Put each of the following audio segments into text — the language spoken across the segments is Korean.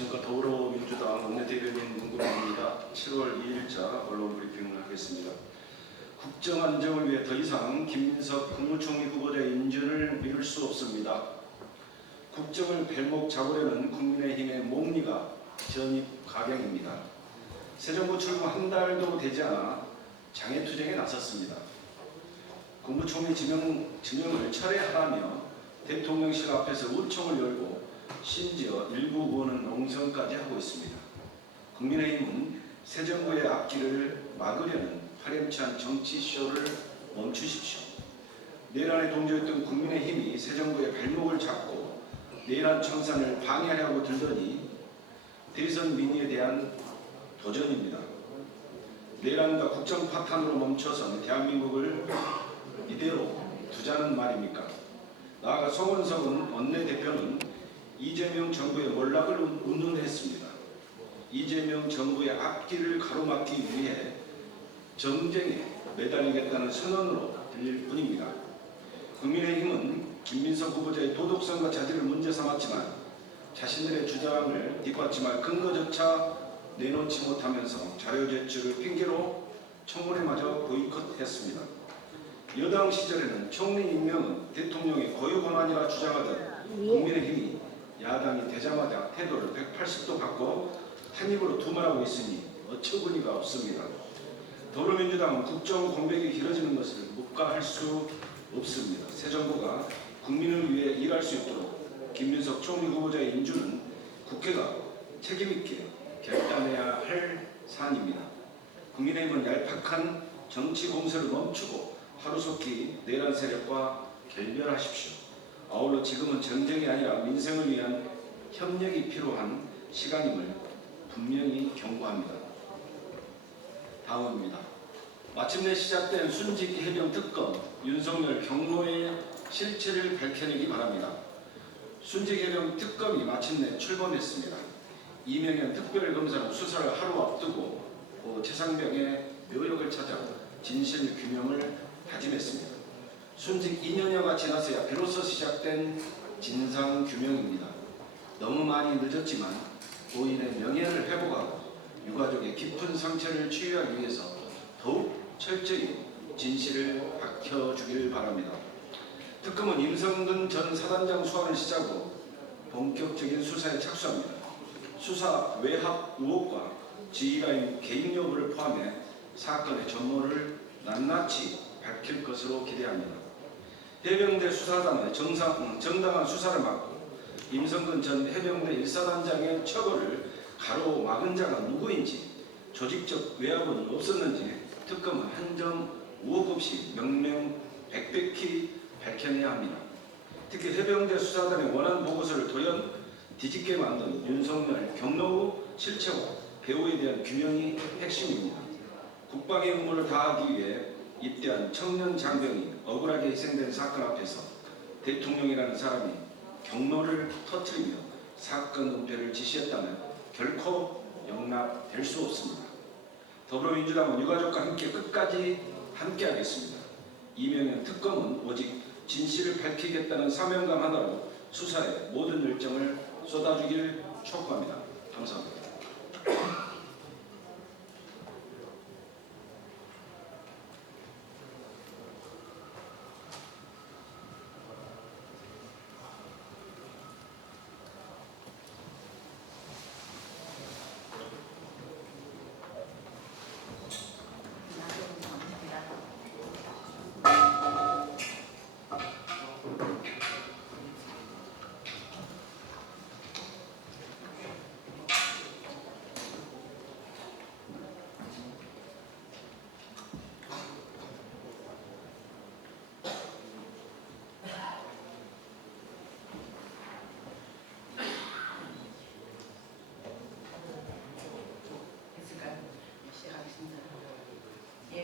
안녕하십니까. 더불어민주당 원내대변인 문구입니다. 7월 2일자 언론 브리핑을 하겠습니다. 국정 안정을 위해 더 이상 김민석 국무총리 후보자의 인준을 미룰 수 없습니다. 국정을 발목 잡으려는 국민의힘의 목리가 전입 가경입니다. 새 정부 출범 한 달도 되지 않아 장애투쟁에 나섰습니다. 국무총리 지명을 철회하라며 대통령실 앞에서 우총을 열고 심지어 일부 의원은 농성까지 하고 있습니다. 국민의힘은 새 정부의 앞길을 막으려는 파렴치한 정치쇼를 멈추십시오. 내란에 동조했던 국민의힘이 새 정부의 발목을 잡고 내란 청산을 방해하려고 들더니 대선 민의에 대한 도전입니다. 내란과 국정 파탄으로 멈춰선 대한민국을 이대로 두자는 말입니까? 나아가 송원석은 원내대표는 이재명 정부의 몰락을 운운했습니다. 이재명 정부의 앞길을 가로막기 위해 정쟁에 매달리겠다는 선언으로 들릴 뿐입니다. 국민의힘은 김민석 후보자의 도덕성과 자질을 문제 삼았지만 자신들의 주장을 뒷받침할 근거조차 내놓지 못하면서 자료 제출을 핑계로 청문회마저 보이콧했습니다. 여당 시절에는 총리 임명은 대통령의 고유 권한이라 주장하던 국민의힘이 야당이 되자마자 태도를 180도 바꿔 한 입으로 두말하고 있으니 어처구니가 없습니다. 더불어민주당은 국정 공백이 길어지는 것을 묵과할 수 없습니다. 새 정부가 국민을 위해 일할 수 있도록 김민석 총리 후보자의 인준은 국회가 책임있게 결단해야 할 사안입니다. 국민의힘은 얄팍한 정치 공세를 멈추고 하루속히 내란 세력과 결별하십시오. 아울러 지금은 전쟁이 아니라 민생을 위한 협력이 필요한 시간임을 분명히 경고합니다. 다음입니다. 마침내 시작된 순직 해병 특검, 윤석열 경로의 실체를 밝혀내기 바랍니다. 순직 해병 특검이 마침내 출범했습니다. 이명현 특별검사는 수사를 하루 앞두고 최상병의 묘역을 찾아 진실 규명을 다짐했습니다. 순직 2년여가 지나서야 비로소 시작된 진상 규명입니다. 너무 많이 늦었지만 고인의 명예를 회복하고 유가족의 깊은 상처를 치유하기 위해서 더욱 철저히 진실을 밝혀주길 바랍니다. 특검은 임성근 전 사단장 소환을 시작으로 본격적인 수사에 착수합니다. 수사 외압 의혹과 지휘라인 개인 여부를 포함해 사건의 전모를 낱낱이 밝힐 것으로 기대합니다. 해병대 수사단의 정당한 수사를 막고 임성근 전 해병대 1사단장의 처벌을 가로막은 자가 누구인지, 조직적 외압은 없었는지 특검은 한 점 의혹 없이 명명백백히 밝혀내야 합니다. 특히 해병대 수사단의 원안 보고서를 돌연 뒤집게 만든 윤석열 경로 실체와 배후에 대한 규명이 핵심입니다. 국방의 의무를 다하기 위해 입대한 청년 장병이 억울하게 희생된 사건 앞에서 대통령이라는 사람이 경로를 터뜨리며 사건 은폐를 지시했다면 결코 용납될 수 없습니다. 더불어민주당은 유가족과 함께 끝까지 함께하겠습니다. 이명현 특검은 오직 진실을 밝히겠다는 사명감 하나로 수사에 모든 열정을 쏟아주길 촉구합니다. 감사합니다.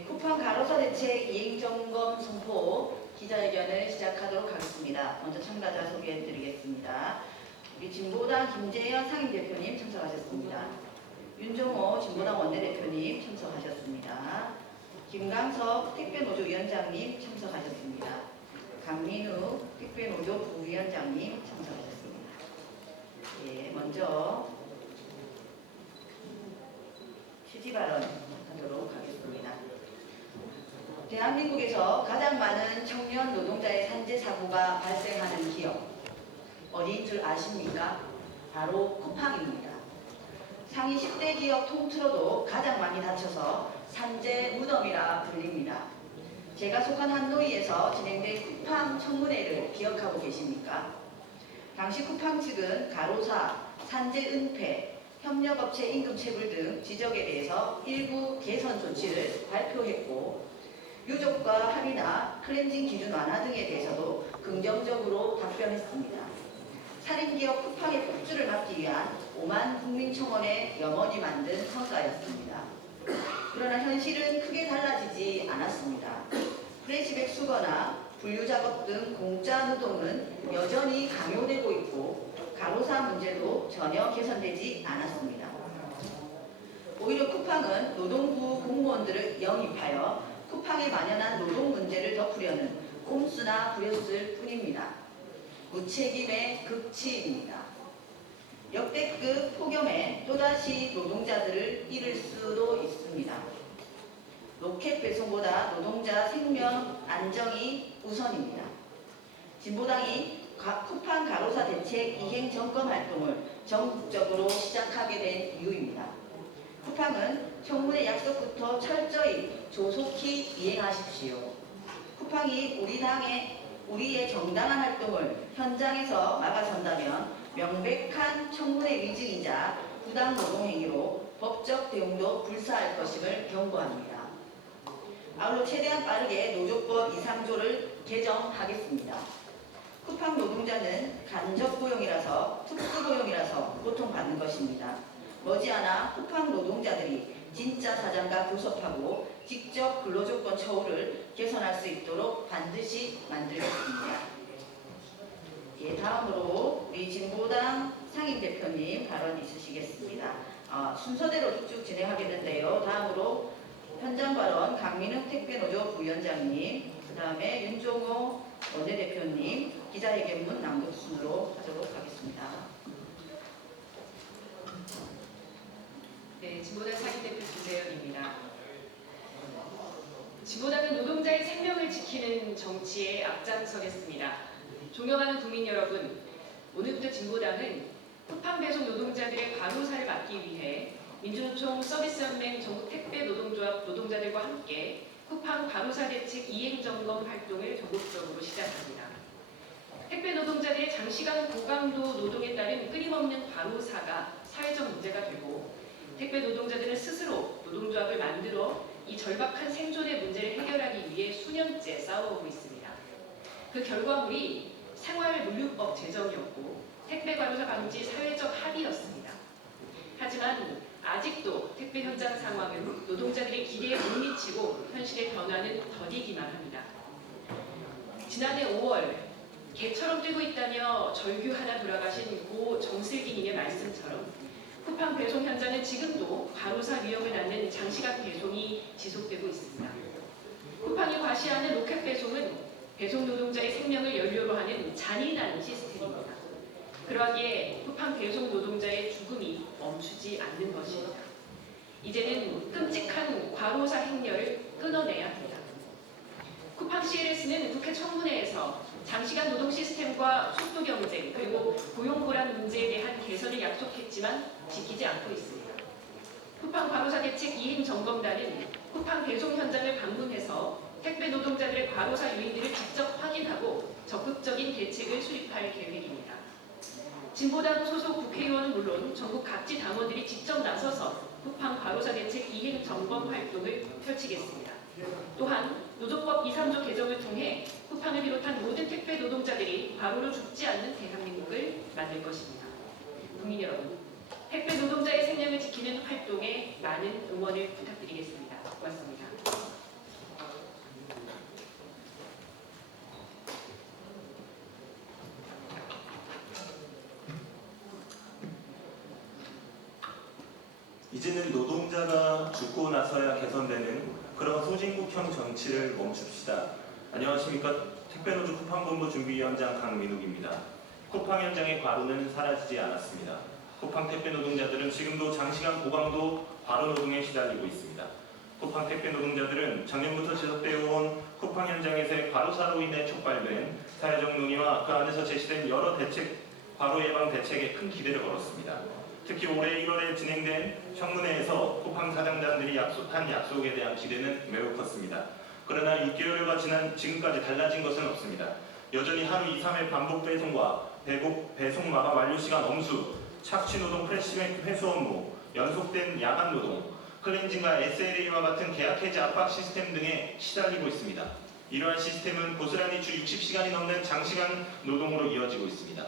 쿠팡 간호사 대책 이행점검 선포 기자회견을 시작하도록 하겠습니다. 먼저 참가자 소개해드리겠습니다. 우리 진보당 김재현 상임대표님 참석하셨습니다. 윤종호 진보당 원내대표님 참석하셨습니다. 김강석 택배노조위원장님 참석하셨습니다. 강민우 택배노조 부위원장님 참석하셨습니다. 예, 먼저 묵지 발언하도록 하겠습니다. 대한민국에서 가장 많은 청년 노동자의 산재 사고가 발생하는 기업 어디인 줄 아십니까? 바로 쿠팡입니다. 상위 10대 기업 통틀어도 가장 많이 다쳐서 산재 무덤이라 불립니다. 제가 속한 한노이에서 진행된 쿠팡 청문회를 기억하고 계십니까? 당시 쿠팡 측은 가로사, 산재 은폐, 협력업체 임금 체불 등 지적에 대해서 일부 개선 조치를 발표했고 유족과 합의나 클렌징 기준 완화 등에 대해서도 긍정적으로 답변했습니다. 살인기업 쿠팡의 폭주를 막기 위한 5만 국민청원의 염원이 만든 성과였습니다. 그러나 현실은 크게 달라지지 않았습니다. 플래시백 수거나 분류작업 등 공짜 노동은 여전히 강요되고 있고 가로사 문제도 전혀 개선되지 않았습니다. 오히려 쿠팡은 노동부 공무원들을 영입하여 쿠팡에 만연한 노동 문제를 덮으려는 꼼수나 부렸을 뿐입니다. 무책임의 극치입니다. 역대급 폭염에 또다시 노동자들을 잃을 수도 있습니다. 로켓 배송보다 노동자 생명 안정이 우선입니다. 진보당이 쿠팡 가로사 대책 이행 점검 활동을 전국적으로 시작하게 된 이유입니다. 쿠팡은 청문회 약속부터 철저히 조속히 이행하십시오. 쿠팡이 우리의 정당한 활동을 현장에서 막아선다면 명백한 청문회 위증이자 부당 노동행위로 법적 대응도 불사할 것임을 경고합니다. 아울러 최대한 빠르게 노조법 2~3조를 개정하겠습니다. 쿠팡 노동자는 간접 고용이라서 특수 고용이라서 고통받는 것입니다. 머지않아 쿠팡 노동자들이 진짜 사장과 교섭하고 직접 근로조건 처우를 개선할 수 있도록 반드시 만들겠습니다. 예, 다음으로 우리 진보당 상임대표님 발언 있으시겠습니다. 순서대로 쭉 진행하겠는데요. 다음으로 현장 발언 강민욱 택배노조 부위원장님, 그 다음에 윤종호 원내대표님 기자회견문 낭독 순으로 하도록 하겠습니다. 네, 진보당 상임대표 김대현입니다. 진보당은 노동자의 생명을 지키는 정치에 앞장서겠습니다. 존경하는 국민 여러분, 오늘부터 진보당은 쿠팡 배송 노동자들의 과로사를 막기 위해 민주노총 서비스연맹 전국 택배 노동조합 노동자들과 함께 쿠팡 과로사 대책 이행 점검 활동을 전국적으로 시작합니다. 택배 노동자들의 장시간 고강도 노동에 따른 끊임없는 과로사가 사회적 문제가 되고 택배 노동자들은 스스로 노동조합을 만들어 이 절박한 생존의 문제를 해결하기 위해 수년째 싸워오고 있습니다. 그 결과물이 생활물류법 제정이었고 택배 과로사 방지 사회적 합의였습니다. 하지만 아직도 택배 현장 상황은 노동자들의 기대에 못 미치고 현실의 변화는 더디기만 합니다. 지난해 5월 개처럼 뛰고 있다며 절규 하나 돌아가신 고 정슬기님의 말씀처럼 쿠팡 배송 현장은 지금도 과로사 위험을 낳는 장시간 배송이 지속되고 있습니다. 쿠팡이 과시하는 로켓 배송은 배송 노동자의 생명을 연료로 하는 잔인한 시스템입니다. 그러기에 쿠팡 배송 노동자의 죽음이 멈추지 않는 것입니다. 이제는 끔찍한 과로사 행렬을 끊어내야 합니다. 쿠팡 CLS는 국회 청문회에서 장시간 노동 시스템과 속도 경쟁 그리고 고용 불안 문제에 대한 개선을 약속했지만 지키지 않고 있습니다. 쿠팡 과로사 대책 이행 점검단은 쿠팡 배송 현장을 방문해서 택배 노동자들의 과로사 요인들을 직접 확인하고 적극적인 대책을 수립할 계획입니다. 진보당 소속 국회의원은 물론 전국 각지 당원들이 직접 나서서 쿠팡 과로사 대책 이행 점검 활동을 펼치겠습니다. 또한 노조법 2~3조 개정을 통해 쿠팡을 비롯한 모든 택배 노동자들이 과로로 죽지 않는 대한민국을 만들 것입니다. 국민 여러분, 택배 노동자의 생명을 지키는 활동에 많은 응원을 부탁드리겠습니다. 고맙습니다. 이제는 노동자가 죽고 나서야 개선되는 그런 소진국형 정치를 멈춥시다. 안녕하십니까. 택배노조 쿠팡본부 준비위원장 강민욱입니다. 쿠팡 현장의 과로는 사라지지 않았습니다. 쿠팡 택배 노동자들은 지금도 장시간 고강도 과로 노동에 시달리고 있습니다. 쿠팡 택배 노동자들은 작년부터 지속되어 온 쿠팡 현장에서의 과로사로 인해 촉발된 사회적 논의와 그 안에서 제시된 여러 과로 예방 대책에 큰 기대를 걸었습니다. 특히 올해 1월에 진행된 청문회에서 쿠팡 사장단들이 약속한 약속에 대한 기대는 매우 컸습니다. 그러나 6개월여가 지난 지금까지 달라진 것은 없습니다. 여전히 하루 2, 3회 반복 배송과 배송 마감 완료 시간 엄수, 착취 노동 프레시백 회수 업무, 연속된 야간 노동, 클렌징과 SLA와 같은 계약 해지 압박 시스템 등에 시달리고 있습니다. 이러한 시스템은 고스란히 주 60시간이 넘는 장시간 노동으로 이어지고 있습니다.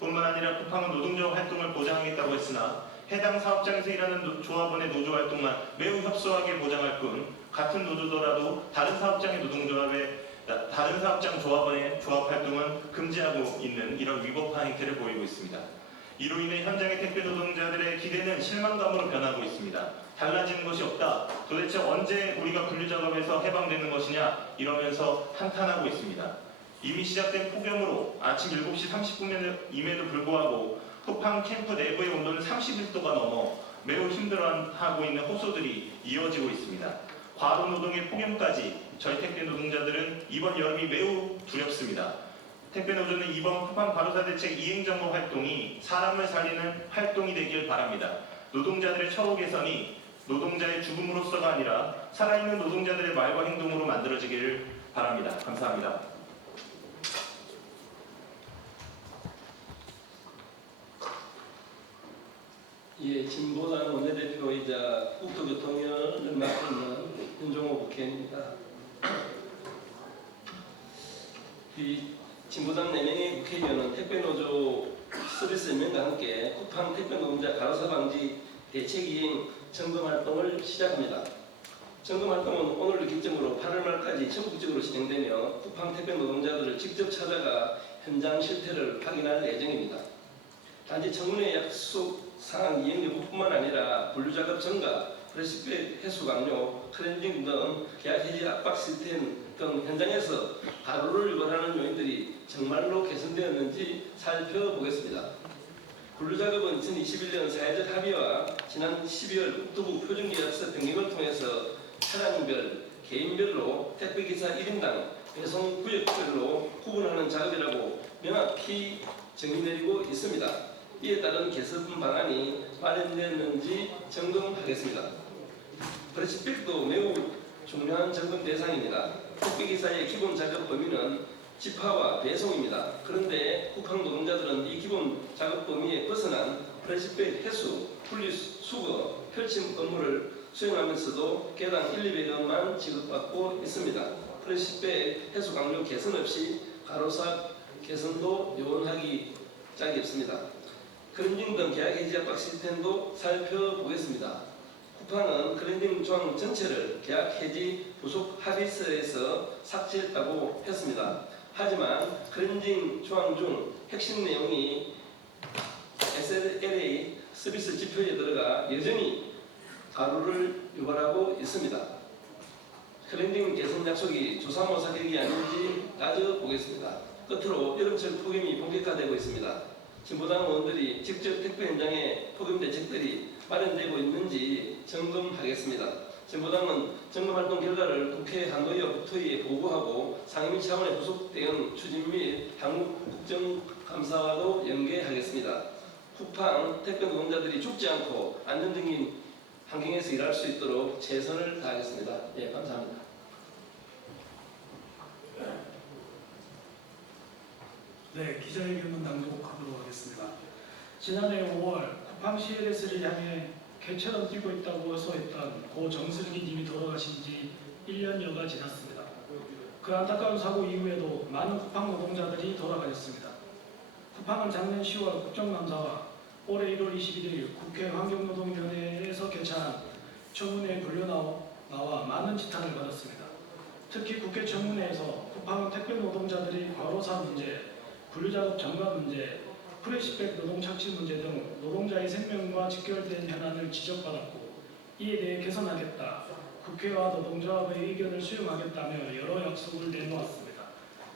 뿐만 아니라 쿠팡은 노동조 활동을 보장하겠다고 했으나 해당 사업장에서 일하는 조합원의 노조 활동만 매우 협소하게 보장할 뿐 같은 노조더라도 다른 사업장 조합원의 조합 활동은 금지하고 있는 이런 위법한 행태를 보이고 있습니다. 이로 인해 현장의 택배 노동자들의 기대는 실망감으로 변하고 있습니다. 달라지는 것이 없다. 도대체 언제 우리가 분류작업에서 해방되는 것이냐 이러면서 한탄하고 있습니다. 이미 시작된 폭염으로 아침 7시 30분임에도 불구하고 쿠팡 캠프 내부의 온도는 31도가 넘어 매우 힘들어하고 있는 호소들이 이어지고 있습니다. 과로 노동의 폭염까지 저희 택배 노동자들은 이번 여름이 매우 두렵습니다. 택배 노조는 이번 쿠팡 과로사 대책 이행점검 활동이 사람을 살리는 활동이 되길 바랍니다. 노동자들의 처우 개선이 노동자의 죽음으로서가 아니라 살아있는 노동자들의 말과 행동으로 만들어지기를 바랍니다. 감사합니다. 예, 진보당 원내대표이자 국토교통위원을 맡고 있는 윤종호 국회의원입니다. 이 진보당 4명의 국회의원은 택배노조 서비스 연맹과 함께 쿠팡 택배노동자 과로사 방지 대책이행 점검활동을 시작합니다. 점검활동은 오늘을 기점으로 8월 말까지 전국적으로 진행되며 쿠팡 택배노동자들을 직접 찾아가 현장 실태를 확인할 예정입니다. 단지 청문회 약속 사항 이행 여부뿐만 아니라 분류작업 전과 프레시백 해수 강요, 클렌징 등 계약 해지 압박 시스템 등 현장에서 과로를 유발하는 요인들이 정말로 개선되었는지 살펴보겠습니다. 분류작업은 2021년 사회적 합의와 지난 12월 국토부 표준계약서 변경을 통해서 차량별, 개인별로 택배기사 1인당 배송 구역별로 구분하는 작업이라고 명확히 정의 내리고 있습니다. 이에 따른 개선 방안이 마련되었는지 점검하겠습니다. 프레시백도 매우 중요한 점검 대상입니다. 택배기사의 기본 작업 범위는 집하와 배송입니다. 그런데 쿠팡 노동자들은 이 기본 작업 범위에 벗어난 프레시백 해수, 분리 수거, 펼침 업무를 수행하면서도 개당 1, 200원만 지급받고 있습니다. 프레시백 해수 강요 개선 없이 과로사 개선도 요원하기 짝이 없습니다. 클렌징 등 계약 해지 압박 시스템도 살펴보겠습니다. 쿠팡은 클렌징 조항 전체를 계약 해지 부속 합의서에서 삭제했다고 했습니다. 하지만 클렌징 조항 중 핵심 내용이 SLA 서비스 지표에 들어가 여전히 과로를 유발하고 있습니다. 클렌징 개선 약속이 조사모 사격이 아닌지 따져보겠습니다. 끝으로 여름철 폭염이 본격화되고 있습니다. 진보당 의원들이 직접 택배 현장에 폭염 대책들이 마련되고 있는지 점검하겠습니다. 진보당은 점검활동 결과를 국회 한노위와 국토위에 보고하고 상임위 차원의 후속 대응 추진 및 향후 국정감사와도 연계하겠습니다. 쿠팡 택배 노동자들이 죽지 않고 안정적인 환경에서 일할 수 있도록 최선을 다하겠습니다. 예, 감사합니다. 네, 기자회견문 낭독하도록 하겠습니다. 지난해 5월 쿠팡 CLS를 향해 개처럼 뛰고 있다고 호소했던 고 정슬기 님이 돌아가신 지 1년여가 지났습니다. 그 안타까운 사고 이후에도 많은 쿠팡 노동자들이 돌아가셨습니다. 쿠팡은 작년 10월 국정감사와 올해 1월 21일 국회 환경노동위원회에서 개최한 청문회에 불려 나와 많은 지탄을 받았습니다. 특히 국회 청문회에서 쿠팡은 택배 노동자들이 과로사 문제, 분류작업 전가 문제, 프레시백 노동 착취 문제 등 노동자의 생명과 직결된 현안을 지적받았고 이에 대해 개선하겠다, 국회와 노동조합의 의견을 수용하겠다며 여러 약속을 내놓았습니다.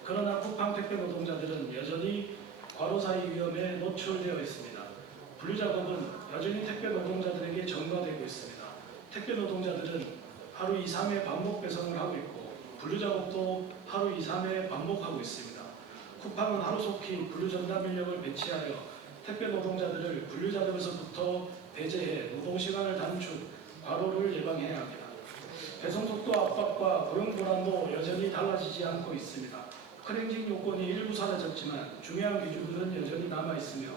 그러나 쿠팡 택배 노동자들은 여전히 과로사의 위험에 노출되어 있습니다. 분류 작업은 여전히 택배 노동자들에게 전가되고 있습니다. 택배 노동자들은 하루 2, 3회 반복 배송을 하고 있고 분류 작업도 하루 2, 3회 반복하고 있습니다. 쿠팡은 하루속히 분류 전담 인력을 배치하여 택배 노동자들을 분류 작업에서부터 배제해 노동시간을 단축, 과로를 예방해야 합니다. 배송 속도 압박과 고용 불안도 여전히 달라지지 않고 있습니다. 클렌징 요건이 일부 사라졌지만 중요한 기준들은 여전히 남아있으며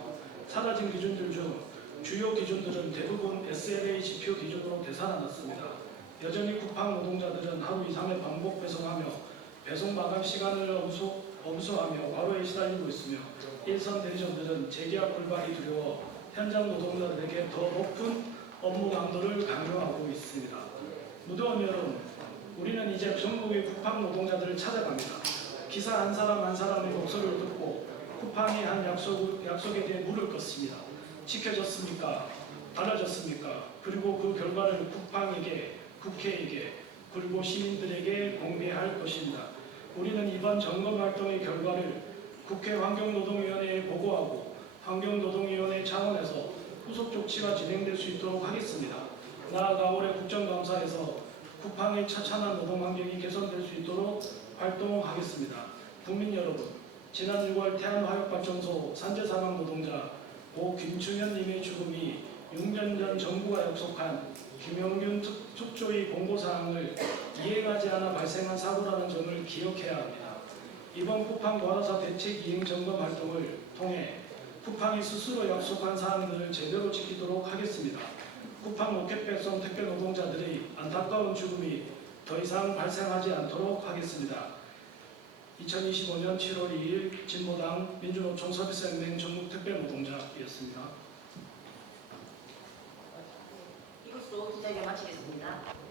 사라진 기준들 중 주요 기준들은 대부분 SLA 지표 기준으로 되살아났습니다. 여전히 쿠팡 노동자들은 하루 2, 3회 반복 배송하며 배송 마감 시간을 엄수하며 과로에 시달리고 있으며 일선 대리점들은 재계약 불발이 두려워 현장 노동자들에게 더 높은 업무 강도를 강요하고 있습니다. 무더운 여름, 우리는 이제 전국의 쿠팡 노동자들을 찾아갑니다. 기사 한 사람 한 사람의 목소리를 듣고 쿠팡이 한 약속에 대해 물을 것입니다. 지켜졌습니까? 달라졌습니까? 그리고 그 결과를 쿠팡에게, 국회에게, 그리고 시민들에게 공개할 것입니다. 우리는 이번 점검 활동의 결과를 국회 환경노동위원회에 보고하고 환경노동위원회 차원에서 후속 조치가 진행될 수 있도록 하겠습니다. 나아가 올해 국정감사에서 쿠팡의 처참한 노동 환경이 개선될 수 있도록 활동하겠습니다. 국민 여러분, 지난 6월 태안화력발전소 산재 사망 노동자 고 김충현님의 죽음이 6년 전 정부가 약속한 김영균 특조위 공고사항을 이행하지 않아 발생한 사고라는 점을 기억해야 합니다. 이번 쿠팡 과로사 대책 이행 점검 활동을 통해 쿠팡이 스스로 약속한 사항들을 제대로 지키도록 하겠습니다. 쿠팡 로켓 배송 택배 노동자들의 안타까운 죽음이 더 이상 발생하지 않도록 하겠습니다. 2025년 7월 2일 진보당 민주노총 서비스연맹 전국 택배 노동자였습니다.